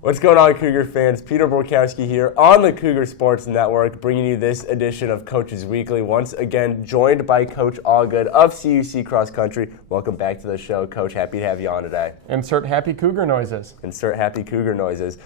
What's going on, Cougar fans? Peter Borkowski here on the Cougar Sports Network, bringing you this edition of Coaches Weekly. Once again, joined by Coach Allgood of CUC Cross Country. Welcome back to the show, Coach. Happy to have you on today. Insert happy Cougar noises. Insert happy Cougar noises.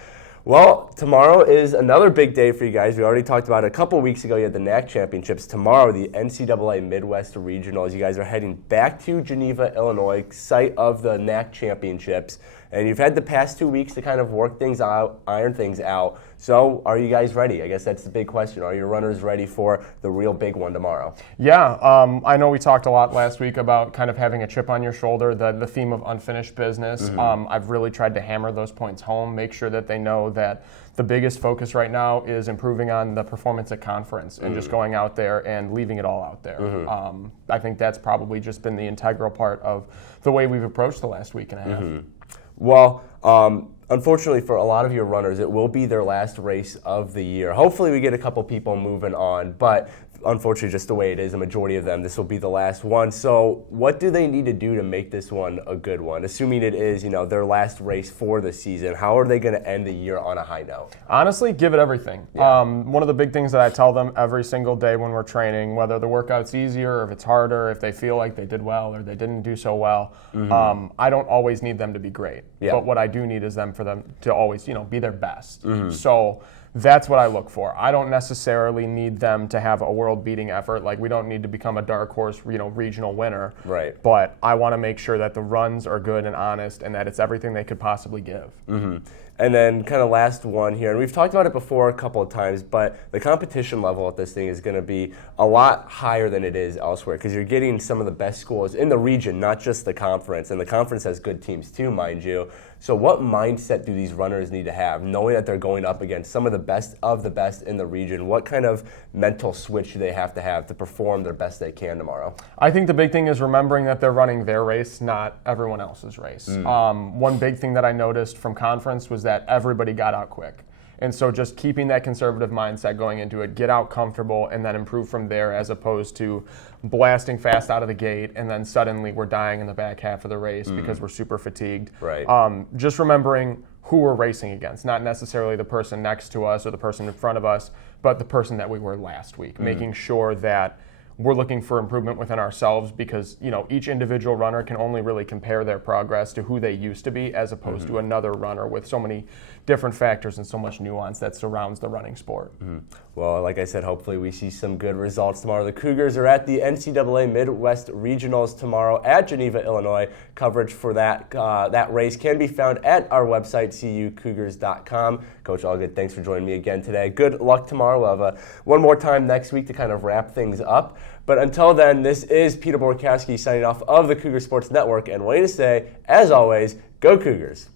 Well, tomorrow is another big day for you guys. We already talked about it a couple weeks ago. You had the NAC Championships. Tomorrow, the NCAA Midwest Regionals. You guys are heading back to Geneva, Illinois, site of the NAC Championships. And you've had the past 2 weeks to kind of work things out, iron things out. So are you guys ready? I guess that's the big question. Are your runners ready for the real big one tomorrow? Yeah, I know we talked a lot last week about kind of having a chip on your shoulder, the theme of unfinished business. I've really tried to hammer those points home, make sure that they know that the biggest focus right now is improving on the performance at conference and just going out there and leaving it all out there. I think that's probably just been the integral part of the way we've approached the last week and a half. Well, unfortunately for a lot of your runners, it will be their last race of the year. Hopefully we get a couple people moving on, but unfortunately just the way it is, a majority of them, this will be the last one. So what do they need to do to make this one a good one? Assuming it is, their last race for the season, how are they going to end the year on a high note? Honestly, give it everything. Yeah. One of the big things that I tell them every single day when we're training, whether the workout's easier or if it's harder, if they feel like they did well or they didn't do so well, I don't always need them to be great. Yeah. But what I do need is for them to always, be their best. So that's what I look for. I don't necessarily need them to have a world-beating effort. Like, we don't need to become a dark horse, regional winner. Right. But I want to make sure that the runs are good and honest and that it's everything they could possibly give. And then kind of last one here, and we've talked about it before a couple of times, but the competition level at this thing is going to be a lot higher than it is elsewhere because you're getting some of the best schools in the region, not just the conference. And the conference has good teams too, mind you. So what mindset do these runners need to have, knowing that they're going up against some of the best in the region? What kind of mental switch do they have to perform their best they can tomorrow? I think the big thing is remembering that they're running their race, not everyone else's race. One big thing that I noticed from conference was that everybody got out quick. And so just keeping that conservative mindset going into it, get out comfortable, and then improve from there as opposed to blasting fast out of the gate and then suddenly we're dying in the back half of the race because we're super fatigued. Right. Just remembering who we're racing against, not necessarily the person next to us or the person in front of us, but the person that we were last week, making sure that we're looking for improvement within ourselves because, each individual runner can only really compare their progress to who they used to be as opposed to another runner with so many different factors and so much nuance that surrounds the running sport. Well, like I said, hopefully we see some good results tomorrow. The Cougars are at the NCAA Midwest Regionals tomorrow at Geneva, Illinois. Coverage for that race can be found at our website, cucougars.com. Coach Allgood, thanks for joining me again today. Good luck tomorrow. We'll have one more time next week to kind of wrap things up. But until then, this is Peter Borkowski signing off of the Cougar Sports Network and wanting to say, as always, go Cougars.